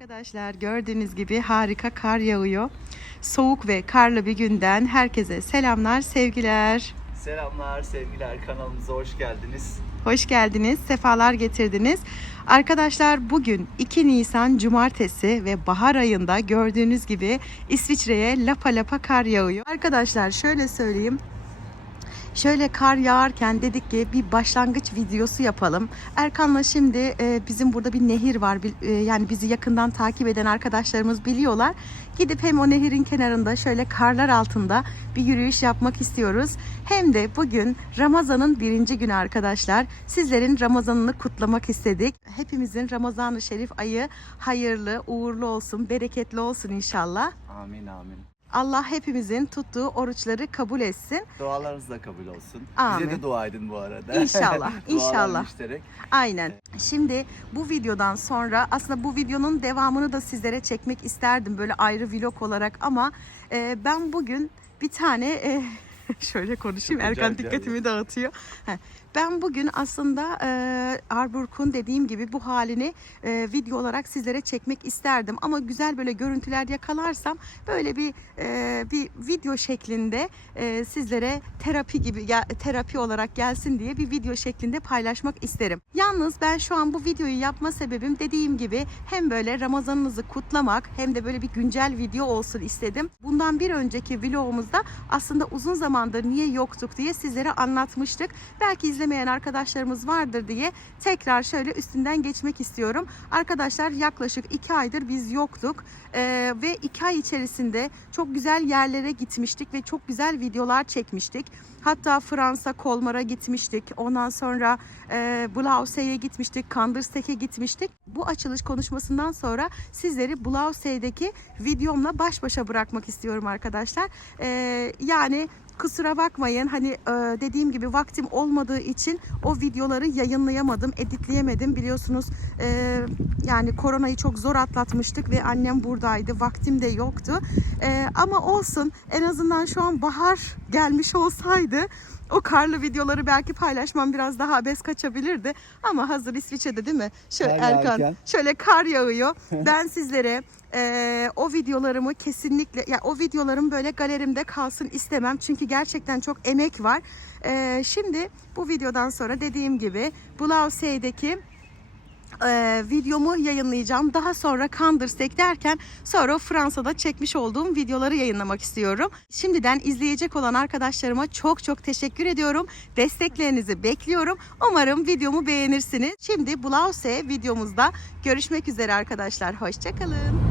Arkadaşlar gördüğünüz gibi harika kar yağıyor. Soğuk ve karlı bir günden herkese selamlar, sevgiler. Selamlar, sevgiler. Kanalımıza hoş geldiniz. Hoş geldiniz, sefalar getirdiniz. Arkadaşlar bugün 2 Nisan Cumartesi ve bahar ayında gördüğünüz gibi İsviçre'ye lapa lapa kar yağıyor. Arkadaşlar şöyle söyleyeyim. Şöyle kar yağarken dedik ki bir başlangıç videosu yapalım. Erkan'la şimdi e, bizim burada bir nehir var. E, yani bizi yakından takip eden arkadaşlarımız biliyorlar. Gidip hem o nehirin kenarında şöyle karlar altında bir yürüyüş yapmak istiyoruz. Hem de bugün Ramazan'ın birinci günü arkadaşlar. Sizlerin Ramazan'ını kutlamak istedik. Hepimizin Ramazan-ı Şerif ayı hayırlı, uğurlu olsun, bereketli olsun inşallah. Amin amin. Allah hepimizin tuttuğu oruçları kabul etsin. Dualarınız da kabul olsun. Amin. Bize de dua edin bu arada. İnşallah, inşallah. müşterek. Aynen. Şimdi bu videodan sonra aslında bu videonun devamını da sizlere çekmek isterdim böyle ayrı vlog olarak ama e, ben bugün bir tane e, şöyle konuşayım Çok Erkan dikkatimi dağıtıyor. Heh. Ben bugün aslında e, Arburk'un dediğim gibi bu halini e, video olarak sizlere çekmek isterdim ama güzel böyle görüntüler yakalarsam böyle bir e, bir video şeklinde e, sizlere terapi gibi terapi olarak gelsin diye bir video şeklinde paylaşmak isterim. Yalnız ben şu an bu videoyu yapma sebebim dediğim gibi hem böyle Ramazanınızı kutlamak hem de böyle bir güncel video olsun istedim. Bundan bir önceki vlogumuzda aslında uzun zamandır niye yoktuk diye sizlere anlatmıştık. Belki izlemeyen arkadaşlarımız vardır diye tekrar şöyle üstünden geçmek istiyorum. Arkadaşlar yaklaşık iki aydır biz yoktuk Ee, ve iki ay içerisinde çok güzel yerlere gitmiştik ve çok güzel videolar çekmiştik. Hatta Fransa Kolmar'a gitmiştik. Ondan sonra e, Blausee'ye gitmiştik. Kanderstek'e gitmiştik. Bu açılış konuşmasından sonra sizleri Blausee'deki videomla baş başa bırakmak istiyorum arkadaşlar. Ee, yani kusura bakmayın hani e, dediğim gibi vaktim olmadığı için o videoları yayınlayamadım, editleyemedim. Biliyorsunuz e, yani koronayı çok zor atlatmıştık ve annem buradaydı, vaktim de yoktu. E, ama olsun en azından şu an bahar gelmiş olsaydı o karlı videoları belki paylaşmam biraz daha abes kaçabilirdi. Ama hazır İsviçre'de değil mi? Şöyle Kar Erkan, yağarken. şöyle kar yağıyor. Ben sizlere e, o videolarımı kesinlikle ya o videolarım böyle galerimde kalsın istemem çünkü gerçekten çok emek var. E, şimdi bu videodan sonra dediğim gibi Blausee'deki e, videomu yayınlayacağım. Daha sonra Kanderstek derken sonra Fransa'da çekmiş olduğum videoları yayınlamak istiyorum. Şimdiden izleyecek olan arkadaşlarıma çok çok teşekkür ediyorum. Desteklerinizi bekliyorum. Umarım videomu beğenirsiniz. Şimdi Blause videomuzda görüşmek üzere arkadaşlar. Hoşçakalın.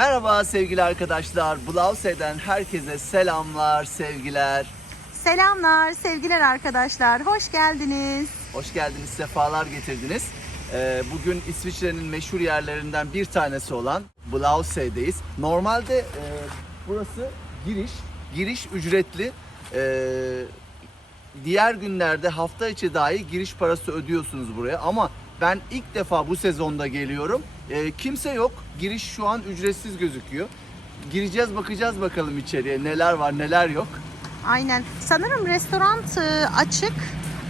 Merhaba sevgili arkadaşlar. Blausee'den herkese selamlar, sevgiler. Selamlar, sevgiler arkadaşlar. Hoş geldiniz. Hoş geldiniz, sefalar getirdiniz. Ee, bugün İsviçre'nin meşhur yerlerinden bir tanesi olan Blausee'deyiz. Normalde e, burası giriş, giriş ücretli. Ee, diğer günlerde hafta içi dahi giriş parası ödüyorsunuz buraya ama ben ilk defa bu sezonda geliyorum. Ee, kimse yok. Giriş şu an ücretsiz gözüküyor. Gireceğiz bakacağız bakalım içeriye neler var neler yok. Aynen. Sanırım restoran e, açık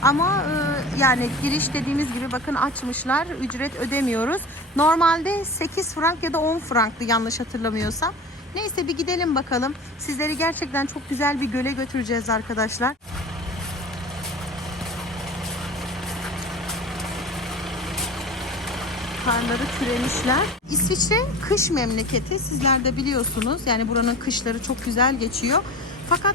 ama e, yani giriş dediğimiz gibi bakın açmışlar. Ücret ödemiyoruz. Normalde 8 frank ya da 10 franktı yanlış hatırlamıyorsam. Neyse bir gidelim bakalım. Sizleri gerçekten çok güzel bir göle götüreceğiz arkadaşlar. Karları küremişler. İsviçre kış memleketi. Sizler de biliyorsunuz. Yani buranın kışları çok güzel geçiyor. Fakat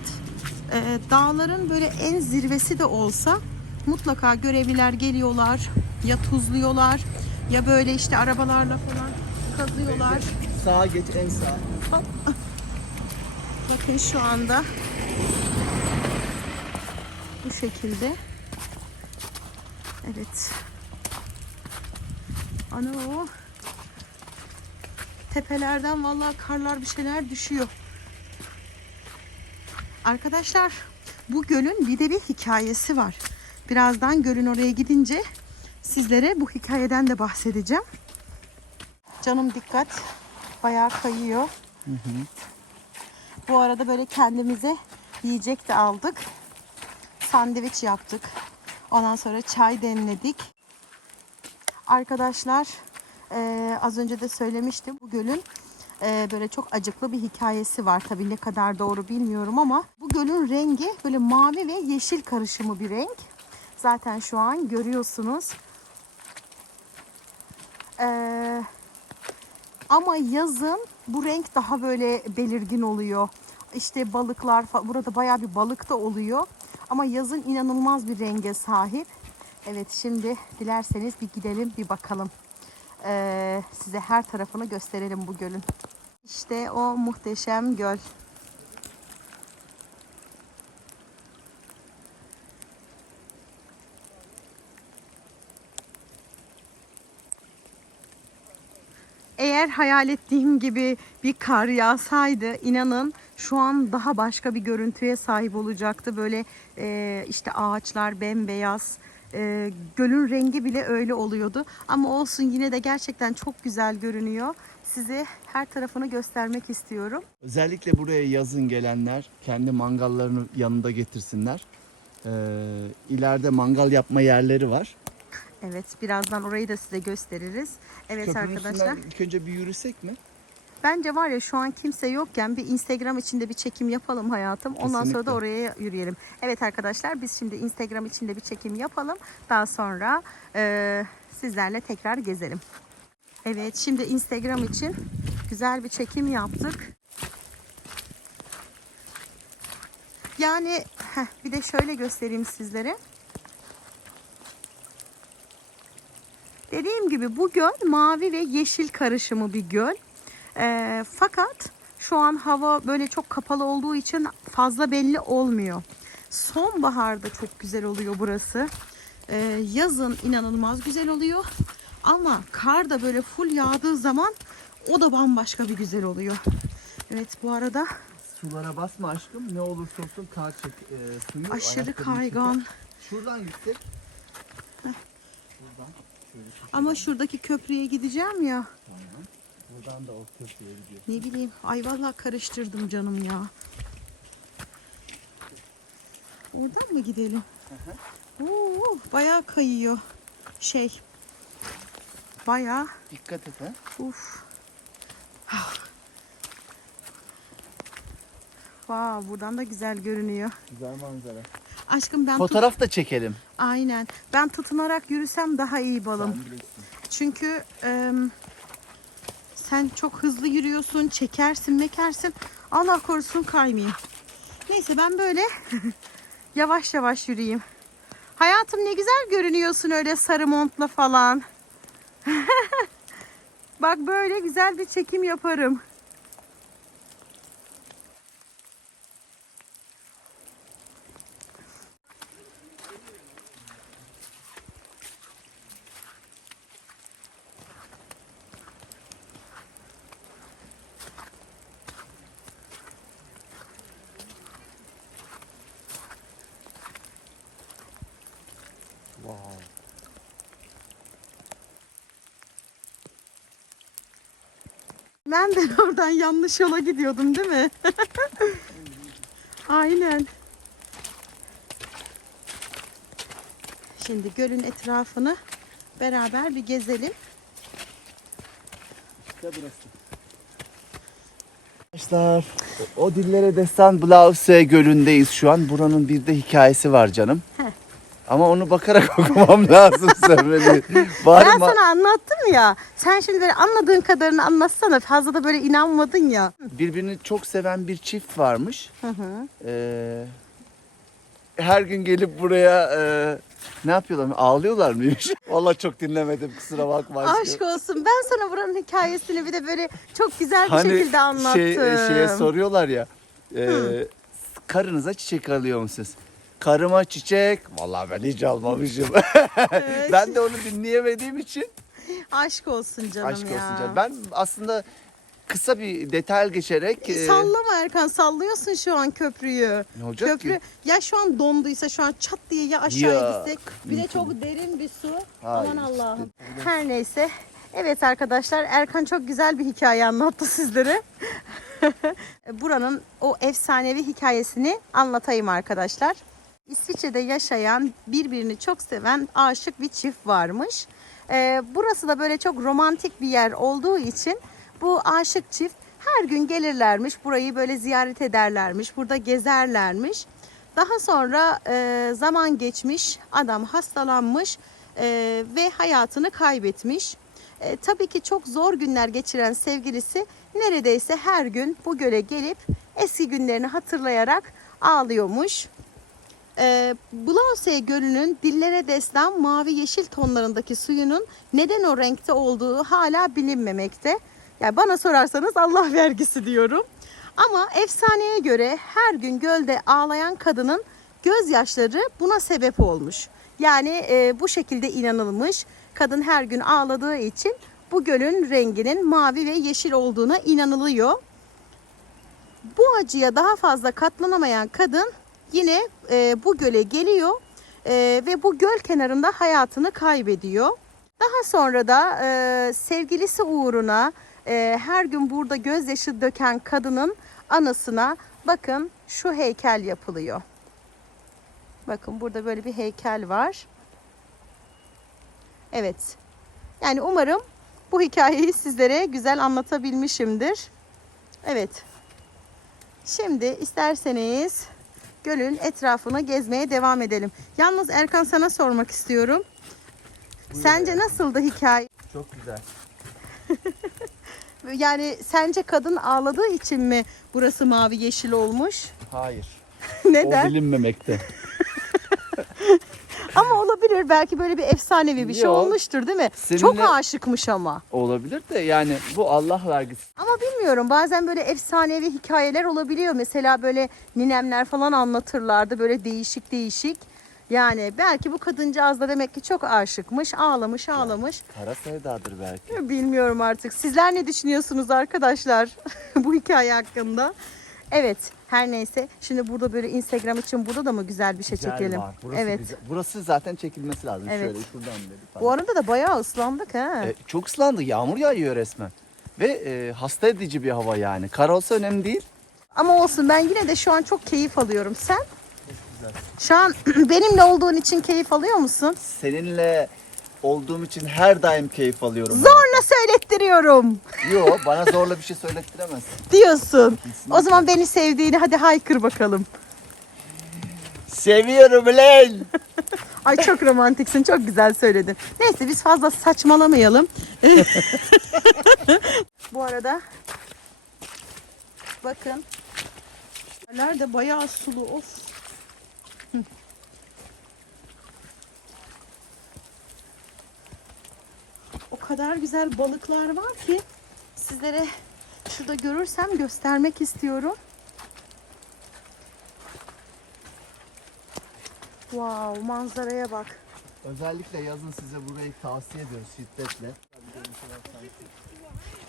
e, dağların böyle en zirvesi de olsa mutlaka görevliler geliyorlar. Ya tuzluyorlar ya böyle işte arabalarla falan kazıyorlar. Sağa geç en sağ. Hop. Bakın şu anda bu şekilde. Evet. Ana o. Tepelerden vallahi karlar bir şeyler düşüyor. Arkadaşlar bu gölün bir de bir hikayesi var. Birazdan gölün oraya gidince sizlere bu hikayeden de bahsedeceğim. Canım dikkat. Bayağı kayıyor. Bu arada böyle kendimize yiyecek de aldık. sandviç yaptık. Ondan sonra çay demledik. Arkadaşlar eee, az önce de söylemiştim bu gölün eee, böyle çok acıklı bir hikayesi var. Tabii ne kadar doğru bilmiyorum ama bu gölün rengi böyle mavi ve yeşil karışımı bir renk. Zaten şu an görüyorsunuz. Eee, ama yazın bu renk daha böyle belirgin oluyor. İşte balıklar burada bayağı bir balık da oluyor. Ama yazın inanılmaz bir renge sahip. Evet şimdi dilerseniz bir gidelim bir bakalım. Ee, size her tarafını gösterelim bu gölün. İşte o muhteşem göl. Eğer hayal ettiğim gibi bir kar yağsaydı inanın şu an daha başka bir görüntüye sahip olacaktı. Böyle e, işte ağaçlar bembeyaz, e, gölün rengi bile öyle oluyordu. Ama olsun yine de gerçekten çok güzel görünüyor. Size her tarafını göstermek istiyorum. Özellikle buraya yazın gelenler kendi mangallarını yanında getirsinler. Ee, ileride mangal yapma yerleri var. Evet birazdan orayı da size gösteririz. Evet Köprünün arkadaşlar. üstünden ilk önce bir yürüsek mi? Bence var ya şu an kimse yokken bir Instagram içinde bir çekim yapalım hayatım. Ondan sonra Kesinlikle. da oraya yürüyelim. Evet arkadaşlar biz şimdi Instagram içinde bir çekim yapalım. Daha sonra e, sizlerle tekrar gezelim. Evet şimdi Instagram için güzel bir çekim yaptık. Yani heh, bir de şöyle göstereyim sizlere. Dediğim gibi bu göl mavi ve yeşil karışımı bir göl. Ee, fakat şu an hava böyle çok kapalı olduğu için fazla belli olmuyor. Sonbaharda çok güzel oluyor burası. Ee, yazın inanılmaz güzel oluyor. Ama kar da böyle full yağdığı zaman o da bambaşka bir güzel oluyor. Evet bu arada Sulara basma aşkım. Ne olursa olsun kar çek, e, suyu aşırı kaygan. çeker. Şuradan gitsek. Buradan şöyle. Ama şuradaki köprüye gideceğim ya. Tamam. Buradan da o köprüye gidiyor. Ne bileyim. Ay vallahi karıştırdım canım ya. Oradan mı gidelim? Oo, bayağı kayıyor. Şey. Bayağı. Dikkat et ha. Uf. Wow, buradan da güzel görünüyor. Güzel manzara. Aşkım ben tut- Fotoğraf da çekelim. aynen. Ben tutunarak yürüsem daha iyi balım. Sen bilirsin. Çünkü em, sen çok hızlı yürüyorsun, çekersin, mekersin. Allah korusun kaymayayım. Neyse ben böyle yavaş yavaş yürüyeyim. Hayatım ne güzel görünüyorsun öyle sarı montla falan. Bak böyle güzel bir çekim yaparım. Ben de oradan yanlış yola gidiyordum değil mi? Aynen. Şimdi gölün etrafını beraber bir gezelim. İşte burası. Arkadaşlar o dillere destan Blause Gölü'ndeyiz şu an. Buranın bir de hikayesi var canım. Ama onu bakarak okumam lazım söylemeli. Bari ben ma- sana anlattım ya. Sen şimdi böyle anladığın kadarını anlatsana. Fazla da böyle inanmadın ya. birbirini çok seven bir çift varmış. Hı hı. Ee, her gün gelip buraya e, ne yapıyorlar? Ağlıyorlar mıymış? Vallahi çok dinlemedim kusura bakma aşkım. Aşk olsun. Ben sana buranın hikayesini bir de böyle çok güzel bir Hani şekilde anlattım. şey, şeye soruyorlar ya. E, karınıza çiçek alıyor musunuz? Karıma çiçek. Vallahi ben hiç almamışım. Evet. ben de onu dinleyemediğim için Aşk olsun canım aşk ya. olsun canım. Ben aslında kısa bir detay geçerek e, Sallama Erkan sallıyorsun şu an köprüyü. ne olacak Köprü ki? ya şu an donduysa şu an çat diye ya aşağıya Ya, gitsek. Bir de mümkün çok derin bir su. Hayır, Aman. Allah'ım. Her neyse. Evet arkadaşlar Erkan çok güzel bir hikaye anlattı sizlere. Buranın o efsanevi hikayesini anlatayım arkadaşlar. İsviçre'de yaşayan, birbirini çok seven aşık bir çift varmış. Ee, burası da böyle çok romantik bir yer olduğu için bu aşık çift her gün gelirlermiş. Burayı böyle ziyaret ederlermiş. Burada gezerlermiş. Daha sonra e, zaman geçmiş, adam hastalanmış e, ve hayatını kaybetmiş. E, tabii ki çok zor günler geçiren sevgilisi neredeyse her gün bu göle gelip eski günlerini hatırlayarak ağlıyormuş. E, Blausee Gölü'nün dillere destan mavi yeşil tonlarındaki suyunun neden o renkte olduğu hala bilinmemekte. Yani bana sorarsanız Allah vergisi diyorum. Ama efsaneye göre her gün gölde ağlayan kadının gözyaşları buna sebep olmuş. Yani e, bu şekilde inanılmış. Kadın her gün ağladığı için bu gölün renginin mavi ve yeşil olduğuna inanılıyor. Bu acıya daha fazla katlanamayan kadın yine e, bu göle geliyor e, ve bu göl kenarında hayatını kaybediyor. Daha sonra da e, sevgilisi uğruna e, her gün burada gözyaşı döken kadının anısına bakın şu heykel yapılıyor. Bakın burada böyle bir heykel var. Evet. Yani umarım bu hikayeyi sizlere güzel anlatabilmişimdir. Evet. Şimdi isterseniz gölün etrafını gezmeye devam edelim. Yalnız Erkan sana sormak istiyorum. Sence nasıldı hikaye? Çok güzel. Yani sence kadın ağladığı için mi burası mavi yeşil olmuş? Hayır. Neden? O bilinmemekte. Ama olabilir. Belki böyle bir efsanevi bir şey Yok. olmuştur değil mi? Seninle- Çok aşıkmış ama. Olabilir de yani bu Allah vergisi. Ama bilmiyorum bazen böyle efsanevi hikayeler olabiliyor. Mesela böyle ninemler falan anlatırlardı böyle değişik değişik. Yani belki bu kadıncağız da demek ki çok aşıkmış, ağlamış, ağlamış. Kara sevdadır belki. Bilmiyorum artık. Sizler ne düşünüyorsunuz arkadaşlar bu hikaye hakkında? Evet, her neyse. Şimdi burada böyle Instagram için burada da mı güzel bir şey Güzel çekelim? var. Burası evet. güzel. Burası zaten çekilmesi lazım. Evet. Şöyle şuradan dedik falan. Bu arada da bayağı ıslandık ha. E, çok ıslandı. Yağmur yağıyor resmen. Ve e, hasta edici bir hava yani. Kar olsa önemli değil. Ama olsun ben yine de şu an çok keyif alıyorum. Sen? Şu an benimle olduğun için keyif alıyor musun? Seninle olduğum için her daim keyif alıyorum. Zorla söylettiriyorum Yo bana zorla bir şey söylettiremezsin. diyorsun. O zaman beni sevdiğini hadi haykır bakalım. Seviyorum lan. Ay çok romantiksin, çok güzel söyledin. Neyse biz fazla saçmalamayalım. Bu arada bakın. Yerler de bayağı sulu. Of. O kadar güzel balıklar var ki sizlere şurada görürsem göstermek istiyorum. Wow, manzaraya bak. Özellikle yazın size burayı tavsiye ediyoruz şiddetle.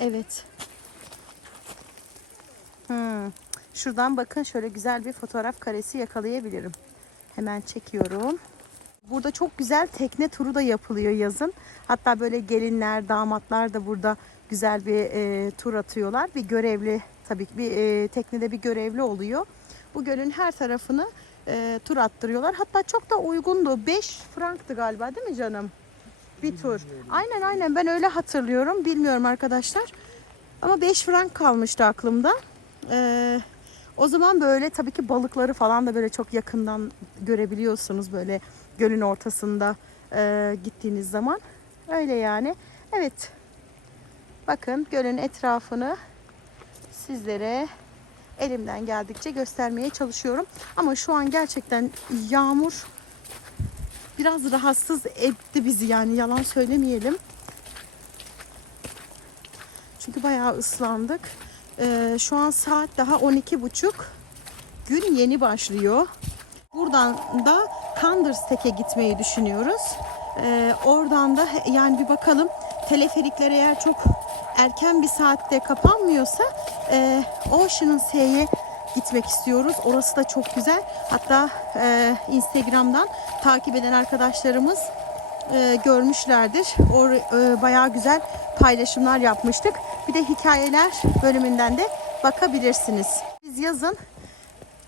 Evet. Hmm. Şuradan bakın şöyle güzel bir fotoğraf karesi yakalayabilirim. Hemen çekiyorum. Burada çok güzel tekne turu da yapılıyor yazın. Hatta böyle gelinler, damatlar da burada güzel bir e, tur atıyorlar. Bir görevli tabii ki bir e, teknede bir görevli oluyor. Bu gölün her tarafını e, tur attırıyorlar. Hatta çok da uygundu. 5 franktı galiba değil mi canım? Bir tur. Aynen aynen ben öyle hatırlıyorum. Bilmiyorum arkadaşlar. Ama 5 frank kalmıştı aklımda. Ee, o zaman böyle tabii ki balıkları falan da böyle çok yakından görebiliyorsunuz böyle gölün ortasında e, gittiğiniz zaman. Öyle yani. Evet. Bakın gölün etrafını sizlere elimden geldikçe göstermeye çalışıyorum. Ama şu an gerçekten yağmur biraz rahatsız etti bizi yani yalan söylemeyelim. Çünkü bayağı ıslandık. Ee, şu an saat daha 12.30. Gün yeni başlıyor. Buradan da Kanderstek'e gitmeyi düşünüyoruz. Ee, oradan da yani bir bakalım teleferikler eğer çok erken bir saatte kapanmıyorsa e, Ocean Sea'ye gitmek istiyoruz. Orası da çok güzel. Hatta e, Instagram'dan takip eden arkadaşlarımız e, görmüşlerdir. O e, bayağı güzel paylaşımlar yapmıştık. Bir de hikayeler bölümünden de bakabilirsiniz. Biz yazın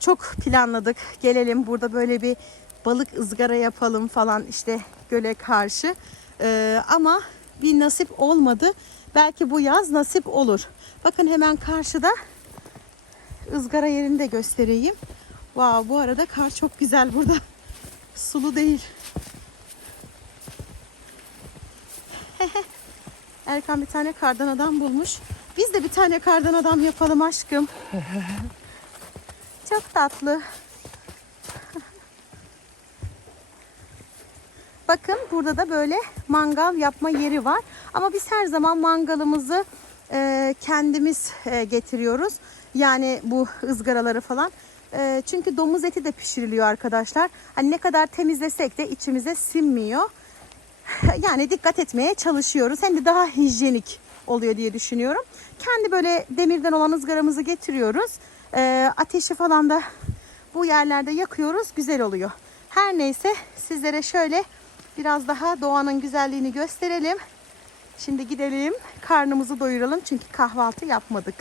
çok planladık. Gelelim burada böyle bir balık ızgara yapalım falan işte göle karşı. Ee, ama bir nasip olmadı. Belki bu yaz nasip olur. Bakın hemen karşıda ızgara yerini de göstereyim. Wow, bu arada kar çok güzel burada. Sulu değil. Erkan bir tane kardan adam bulmuş. Biz de bir tane kardan adam yapalım aşkım. Çok tatlı. Bakın burada da böyle mangal yapma yeri var. Ama biz her zaman mangalımızı e, kendimiz e, getiriyoruz. Yani bu ızgaraları falan. E, çünkü domuz eti de pişiriliyor arkadaşlar. Hani ne kadar temizlesek de içimize sinmiyor. Yani dikkat etmeye çalışıyoruz. Hem de daha hijyenik oluyor diye düşünüyorum. Kendi böyle demirden olan ızgaramızı getiriyoruz. E, ateşi falan da bu yerlerde yakıyoruz. Güzel oluyor. Her neyse sizlere şöyle biraz daha doğanın güzelliğini gösterelim. Şimdi gidelim karnımızı doyuralım çünkü kahvaltı yapmadık.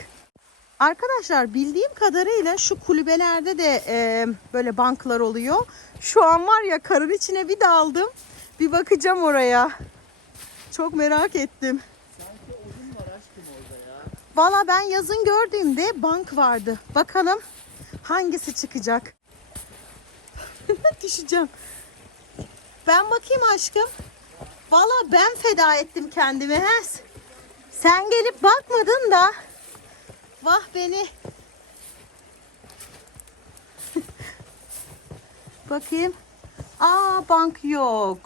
Arkadaşlar bildiğim kadarıyla şu kulübelerde de e, böyle banklar oluyor. Şu an var ya karın içine bir daldım. Bir bakacağım oraya. Çok merak ettim. Sanki odun var orada ya. Valla ben yazın gördüğümde bank vardı. Bakalım hangisi çıkacak. Düşeceğim. Ben bakayım aşkım. Valla ben feda ettim kendimi. He? Sen gelip bakmadın da. Vah beni. Bakayım. Aa bank yok.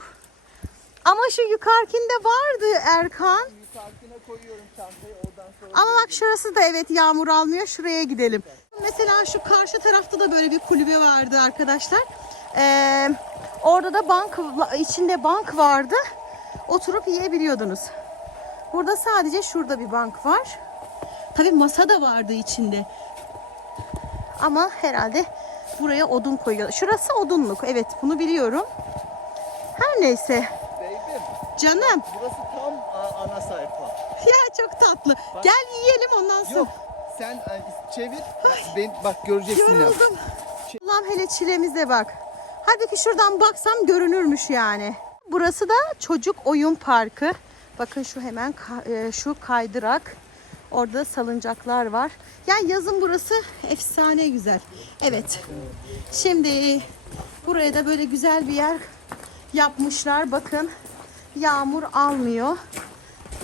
Ama şu yukarıkinde vardı Erkan. Yukarıdakine koyuyorum çantayı oradan sonra. Ama bak şurası da evet yağmur almıyor. Şuraya gidelim. Mesela şu karşı tarafta da böyle bir kulübe vardı arkadaşlar. Ee, orada da bank içinde bank vardı. Oturup yiyebiliyordunuz. Burada sadece şurada bir bank var. Tabii masa da vardı içinde. Ama herhalde buraya odun koyuyor. Şurası odunluk. Evet bunu biliyorum. Her neyse. Baby'm Canım. burası tam ana sayfa. Ya çok tatlı. Gel yiyelim ondan sonra. Yok sen e, çevir. Ben, bak göreceksin ya. Yoruldum. Allah'ım hele çilemize bak. Halbuki şuradan baksam görünürmüş yani. Burası da çocuk oyun parkı. Bakın şu hemen e, şu kaydırak. Orada salıncaklar var. Yani yazın burası efsane güzel. Evet. Şimdi buraya da böyle güzel bir yer yapmışlar. Bakın yağmur almıyor.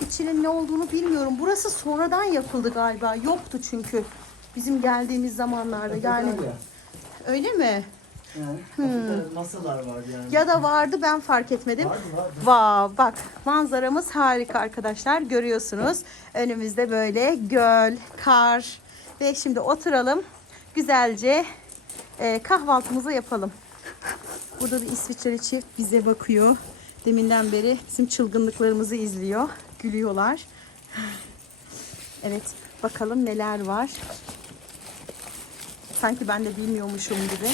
İçinin ne olduğunu bilmiyorum. Burası sonradan yapıldı galiba. Yoktu çünkü bizim geldiğimiz zamanlarda. Yani öyle mi? Yani, Masalar var yani. Ya da vardı ben fark etmedim. Vardı, vardı. Vav bak manzaramız harika arkadaşlar. Görüyorsunuz. Önümüzde böyle göl, kar ve şimdi oturalım. Güzelce e, kahvaltımızı yapalım. Burada bir İsviçreli çift bize bakıyor. Deminden beri bizim çılgınlıklarımızı izliyor. Gülüyorlar. Evet bakalım neler var. Sanki ben de bilmiyormuşum gibi.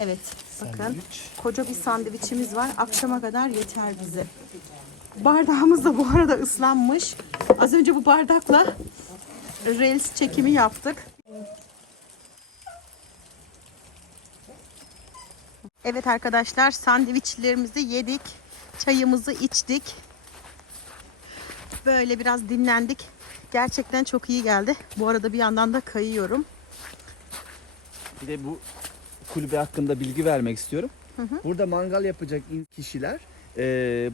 Evet bakın Sandviç. koca bir sandviçimiz var. Akşama kadar yeter bize. Bardağımız da bu arada ıslanmış. Az önce bu bardakla reels çekimi yaptık. Evet arkadaşlar sandviçlerimizi yedik. Çayımızı içtik. Böyle biraz dinlendik. Gerçekten çok iyi geldi. Bu arada bir yandan da kayıyorum. Bir de bu kulübe hakkında bilgi vermek istiyorum. Burada mangal yapacak kişiler e,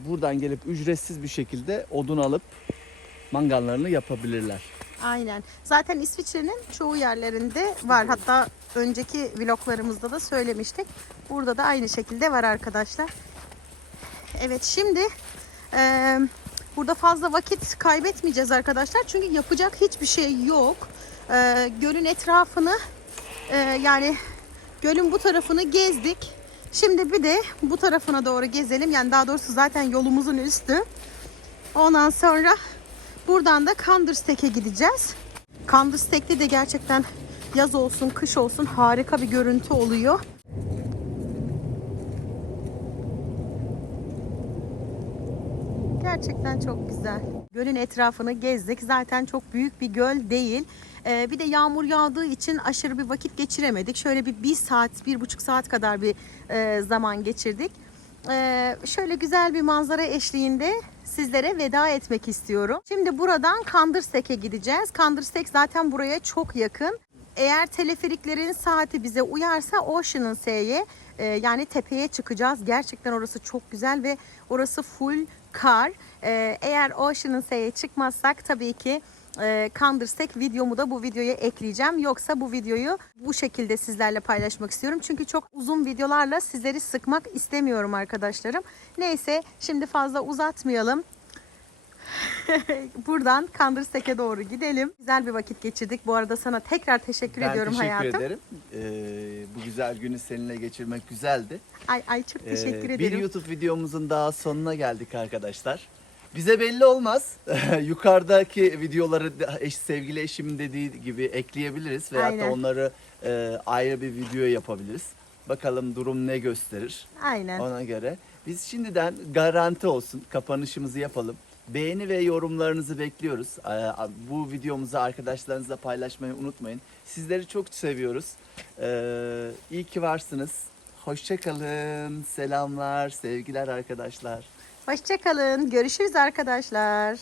buradan gelip ücretsiz bir şekilde odun alıp mangallarını yapabilirler. Aynen. Zaten İsviçre'nin çoğu yerlerinde var. Hatta önceki vloglarımızda da söylemiştik. Burada da aynı şekilde var arkadaşlar. Evet şimdi e, burada fazla vakit kaybetmeyeceğiz arkadaşlar. Çünkü yapacak hiçbir şey yok. E, gölün etrafını e, yani gölün bu tarafını gezdik. Şimdi bir de bu tarafına doğru gezelim. Yani daha doğrusu zaten yolumuzun üstü. Ondan sonra buradan da Kanderstek'e gideceğiz. Kanderstek'te de gerçekten yaz olsun, kış olsun harika bir görüntü oluyor. Gerçekten çok güzel. Gölün etrafını gezdik. Zaten çok büyük bir göl değil. Ee, bir de yağmur yağdığı için aşırı bir vakit geçiremedik. Şöyle bir bir saat, bir buçuk saat kadar bir e, zaman geçirdik. Ee, şöyle güzel bir manzara eşliğinde sizlere veda etmek istiyorum. Şimdi buradan Kandırsek'e gideceğiz. Kandırsek zaten buraya çok yakın. Eğer teleferiklerin saati bize uyarsa Ocean'ın S'ye e, yani tepeye çıkacağız. Gerçekten orası çok güzel ve orası full kar. E, eğer Ocean'ın S'ye çıkmazsak tabii ki e, Kandırsek videomu da bu videoya ekleyeceğim. Yoksa bu videoyu bu şekilde sizlerle paylaşmak istiyorum. Çünkü çok uzun videolarla sizleri sıkmak istemiyorum arkadaşlarım. Neyse şimdi fazla uzatmayalım. Buradan Kandırsek'e doğru gidelim. Güzel bir vakit geçirdik. Bu arada sana tekrar teşekkür ben ediyorum teşekkür hayatım. ederim. Ee, bu güzel günü seninle geçirmek güzeldi. Ay ay çok Ee, teşekkür bir ederim. YouTube videomuzun daha sonuna geldik arkadaşlar. Bize belli olmaz. Yukarıdaki videoları eş, sevgili eşimin dediği gibi ekleyebiliriz. Veyahut da Aynen. onları e, ayrı bir video yapabiliriz. Bakalım durum ne gösterir. Aynen. Ona göre. Biz şimdiden garanti olsun kapanışımızı yapalım. Beğeni ve yorumlarınızı bekliyoruz. Ee, Bu videomuzu arkadaşlarınızla paylaşmayı unutmayın. Sizleri çok seviyoruz. Ee, iyi ki varsınız. Hoşçakalın. Selamlar, sevgiler arkadaşlar. Hoşçakalın. Görüşürüz arkadaşlar.